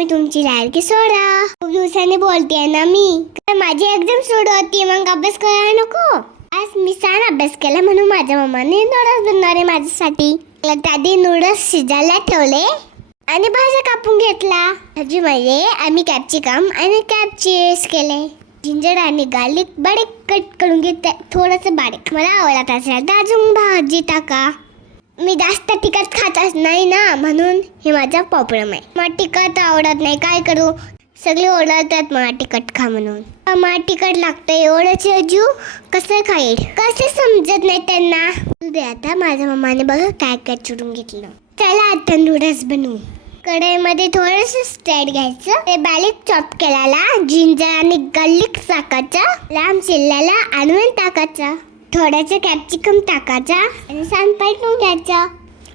मी तुमची लाडकी सोडा. खूप दिवसांनी बोलतेय ना मी. माझी एक्झाम सुरू होती, मग अभ्यास करायला नको. आज मी छान अभ्यास केला म्हणून माझ्या मम्माने नूडल्स बनवणार आहे माझ्यासाठी. त्याआधी नूडल्स शिजायला ठेवले आणि भाज्या कापून घेतला. भाजीमध्ये आम्ही कॅप्सिकम आणि कॅप्सिस केले. जिंजर आणि गार्लिक बारीक कट करून घेते, थोडंसं बारीक. मला आवडत असेल तर अजून भाजी टाका. मी जास्त तिखट खातच नाही ना, म्हणून हे माझा प्रॉब्लेम आहे. मला तिखट आवडत नाही, काय करू. सगळे ओरडतात मला तिखट खा म्हणून. मला तिखट लागतं, एवढं जीव कसं खाईल, कसं समजत नाही त्यांना. दे आता माझ्या मम्माने बघा काय काय चिरून घेतलं. चला आता नूडल्स बनवू. कढईमध्ये थोडंसं स्प्रेड घ्यायचं. ते बारीक चॉप केलेला जिंजर आणि गार्लिक टाकायचा. लांब चिरलेला आणून टाकायचा. थोडासा कॅप्सिकम टाकायचा आणि छान परतून घ्यायचा.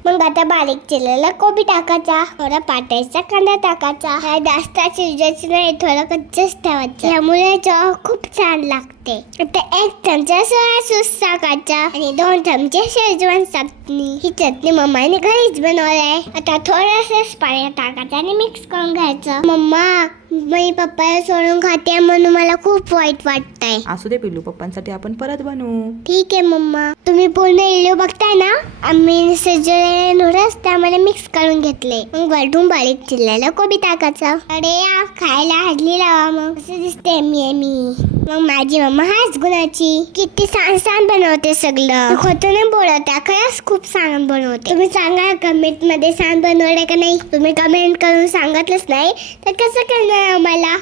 मग आता बारीक चिरलेला कोबी टाकायचा. थोडा पाटायचा कांदा टाकायचा. हा जास्त शिजायचं नाही, थोडं कच्चच ठेवायचं, यामुळे चव खूप छान लागते. आता 1 चमचा सोया सॉस टाकायचा आणि 2 चमचे शेजवान चटणी. ही चटणी मम्माने घरीच बनवली आहे. आता थोडंसं पाणी टाकायचं आणि मिक्स करून घ्यायचं. मम्मा, मी पप्पाला सोडून खाते म्हणून मला खूप वाईट वाटतंय. असू दे पिल्लू, पप्पांसाठी आपण परत बनवू. ठीक आहे मम्मा. तुम्ही पूर्ण व्हिडिओ बघताय ना. आम्ही सजलेले नूडल्स त्यामध्ये मिक्स करून घेतले. मग वरतून बारीक चिरलेला कोबी टाकायचा. अरे खायला हडली लावा. मग असं दिसते मी. मग माझी मम्मा हाच गुणाची. किती छान बनवते सगळं. खोटं नाही बोलत, खरंच खूप छान बनवते. तुम्ही सांगा कमेंट मध्ये छान बनवले का नाही. तुम्ही कमेंट करून सांगितलंच नाही तर कसं करणार आम्हाला.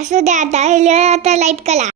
असू द्या, आता लाईट करा.